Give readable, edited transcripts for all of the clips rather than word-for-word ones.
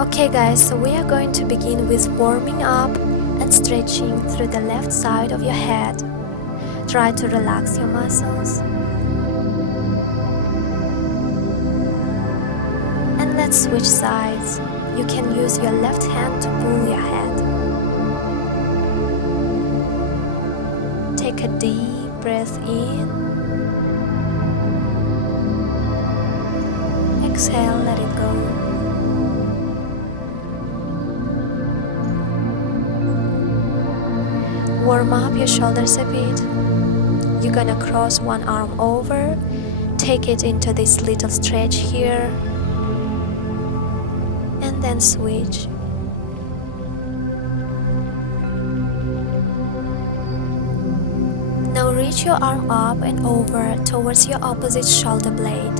Okay guys, so we are going to begin with warming up and stretching through the left side of your head. Try to relax your muscles. And let's switch sides. You can use your left hand to pull your head. Take a deep breath in. Exhale, let it go. Warm up your shoulders a bit. You're gonna cross one arm over, take it into this little stretch here, and then switch. Now reach your arm up and over towards your opposite shoulder blade.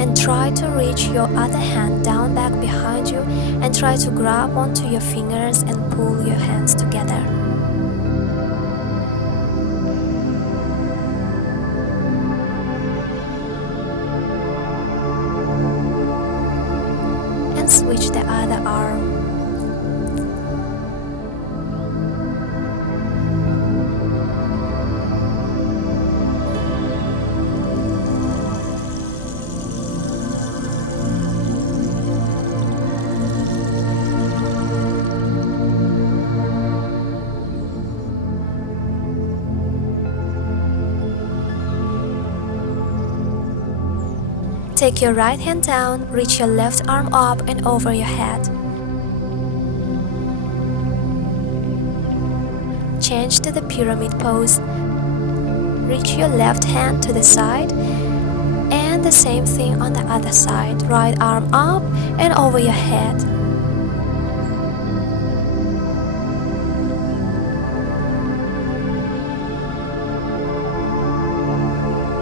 And try to reach your other hand down back behind you and try to grab onto your fingers and pull your hands together. And switch the other arm. Take your right hand down, reach your left arm up and over your head. Change to the pyramid pose. Reach your left hand to the side and the same thing on the other side. Right arm up and over your head.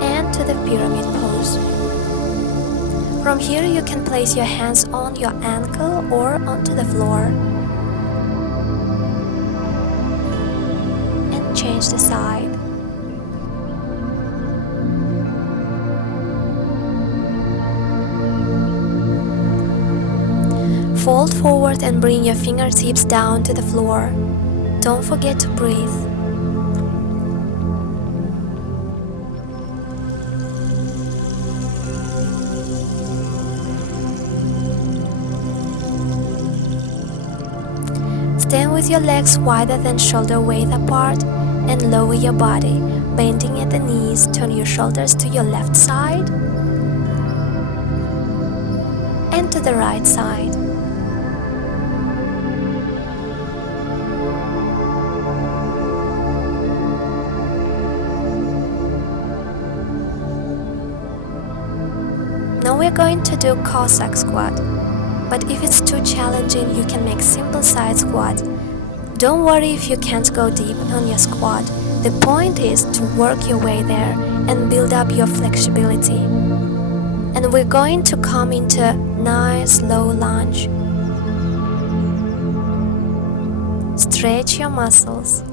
And to the pyramid pose. From here you can place your hands on your ankle or onto the floor. And change the side. Fold forward and bring your fingertips down to the floor. Don't forget to breathe. Stand with your legs wider than shoulder width apart and lower your body, bending at the knees. Turn your shoulders to your left side and to the right side. Now we're going to do Cossack squat. But if it's too challenging, you can make simple side squat. Don't worry if you can't go deep on your squat. The point is to work your way there and build up your flexibility. And we're going to come into nice low lunge. Stretch your muscles.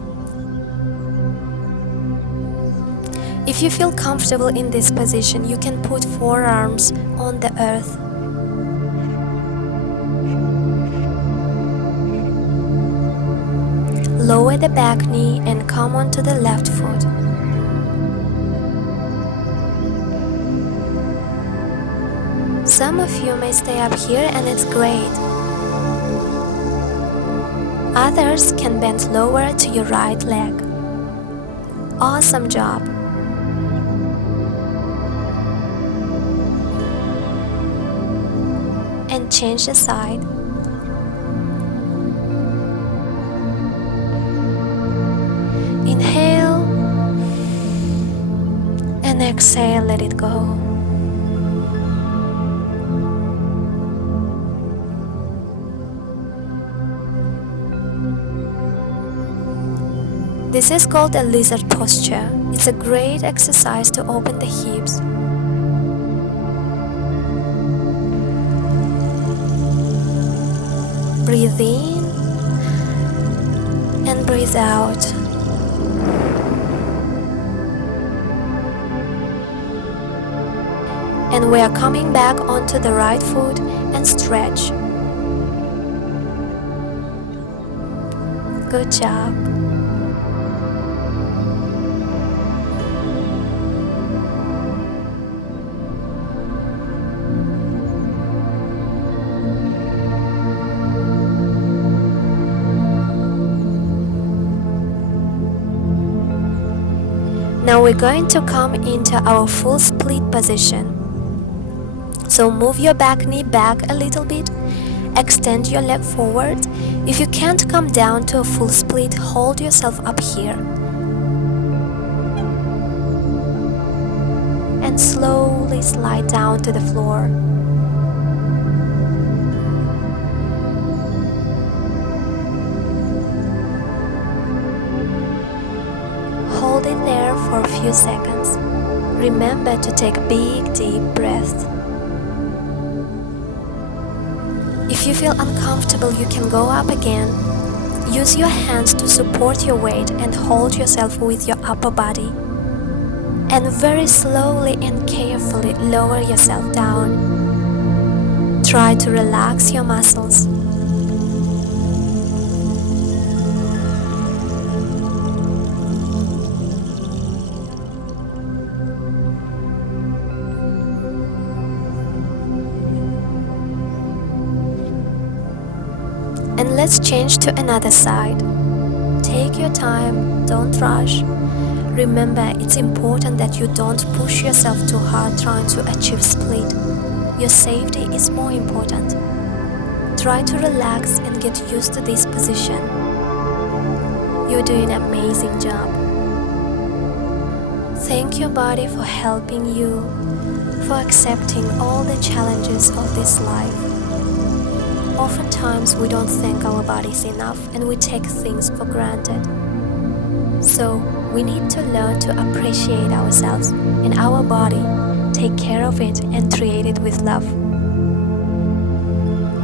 If you feel comfortable in this position, you can put forearms on the earth. Lower the back knee and come onto the left foot. Some of you may stay up here and it's great. Others can bend lower to your right leg. Awesome job! And change the side. Inhale and exhale, let it go. This is called a lizard posture. It's a great exercise to open the hips. Breathe in and breathe out. And we are coming back onto the right foot and stretch. Good job. Now we're going to come into our full split position. So move your back knee back a little bit, extend your leg forward. If you can't come down to a full split, hold yourself up here. And slowly slide down to the floor. Hold it there for a few seconds. Remember to take big, deep breaths. If you feel uncomfortable, you can go up again. Use your hands to support your weight and hold yourself with your upper body. And very slowly and carefully lower yourself down. Try to relax your muscles. And let's change to another side. Take your time, don't rush. Remember, it's important that you don't push yourself too hard trying to achieve split. Your safety is more important. Try to relax and get used to this position. You're doing an amazing job. Thank your body for helping you, for accepting all the challenges of this life. Oftentimes we don't thank our bodies enough and we take things for granted. So we need to learn to appreciate ourselves and our body, take care of it and treat it with love.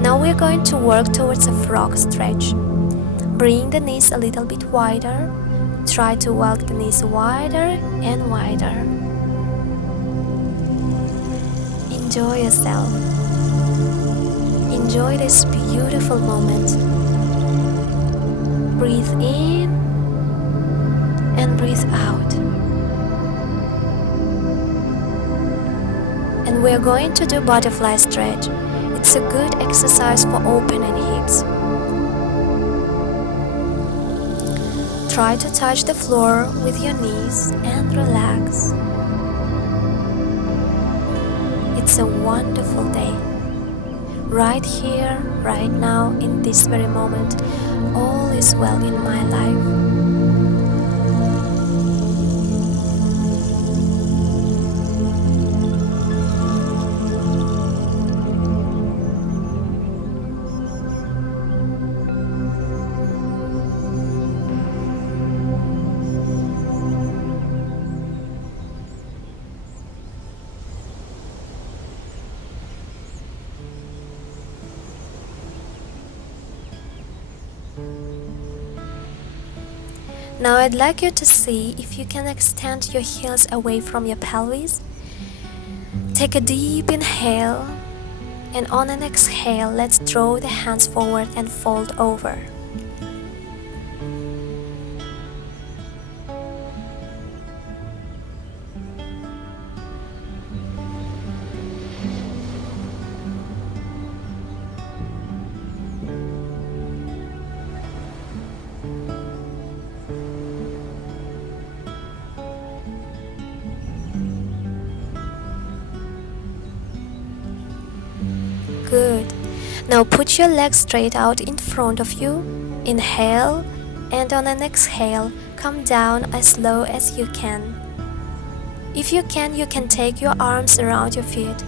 Now we're going to work towards a frog stretch. Bring the knees a little bit wider. Try to walk the knees wider and wider. Enjoy yourself. Enjoy this beautiful moment. Breathe in and breathe out. And we're going to do butterfly stretch. It's a good exercise for opening hips. Try to touch the floor with your knees and relax. It's a wonderful day. Right here, right now, in this very moment, all is well in my life. Now I'd like you to see if you can extend your heels away from your pelvis. Take a deep inhale, and on an exhale, let's draw the hands forward and fold over. Good. Now put your legs straight out in front of you. Inhale, and on an exhale, come down as low as you can. If you can take your arms around your feet.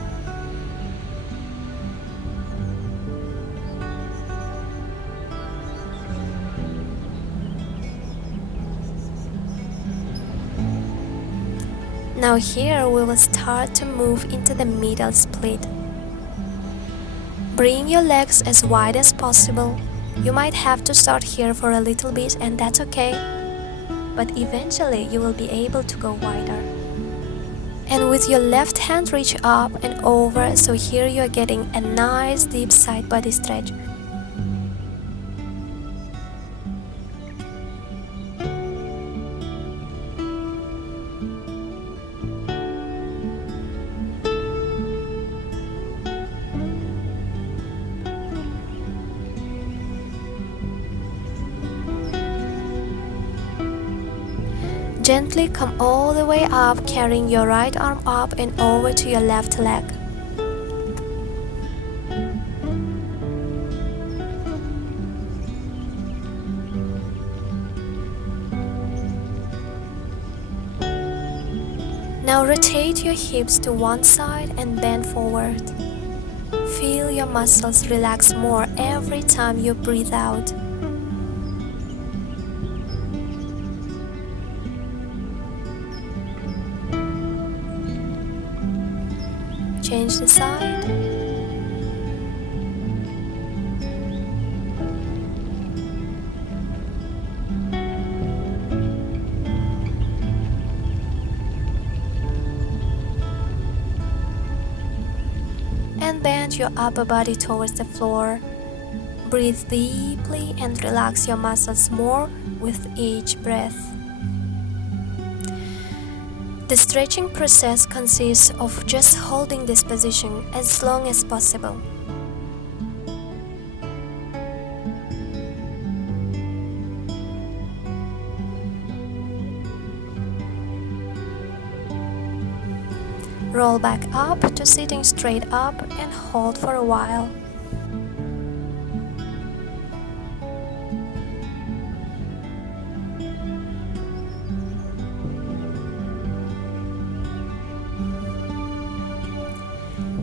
Now here we will start to move into the middle split. Bring your legs as wide as possible. You might have to start here for a little bit, and that's okay. But eventually you will be able to go wider. And with your left hand reach up and over, so here you are getting a nice deep side body stretch. Gently come all the way up, carrying your right arm up and over to your left leg. Now rotate your hips to one side and bend forward. Feel your muscles relax more every time you breathe out. Change the side. And bend your upper body towards the floor. Breathe deeply and relax your muscles more with each breath. The stretching process consists of just holding this position as long as possible. Roll back up to sitting straight up and hold for a while.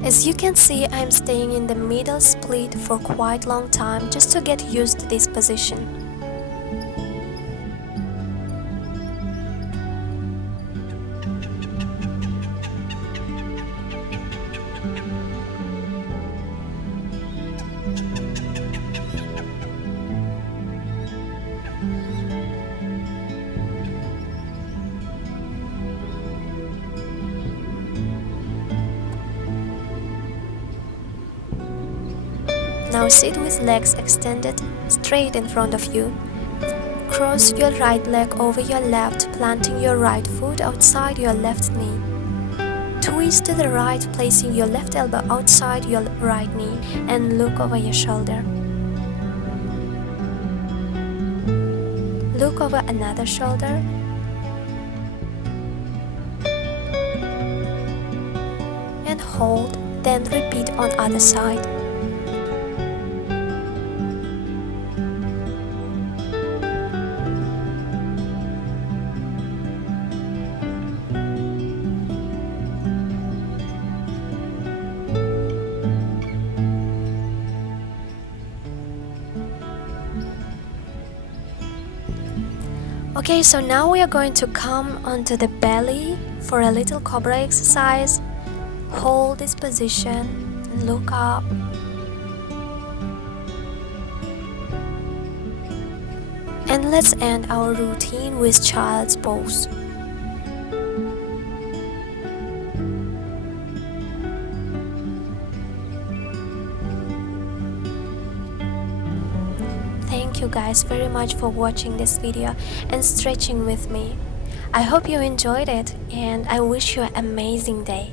As you can see, I'm staying in the middle split for quite a long time just to get used to this position. Now sit with legs extended straight in front of you. Cross your right leg over your left, planting your right foot outside your left knee. Twist to the right, placing your left elbow outside your right knee and look over your shoulder. Look over another shoulder. And hold, then repeat on other side. Okay, so now we are going to come onto the belly for a little cobra exercise. Hold this position, look up. And let's end our routine with child's pose. Thank you guys very much for watching this video and stretching with me. I hope you enjoyed it and I wish you an amazing day.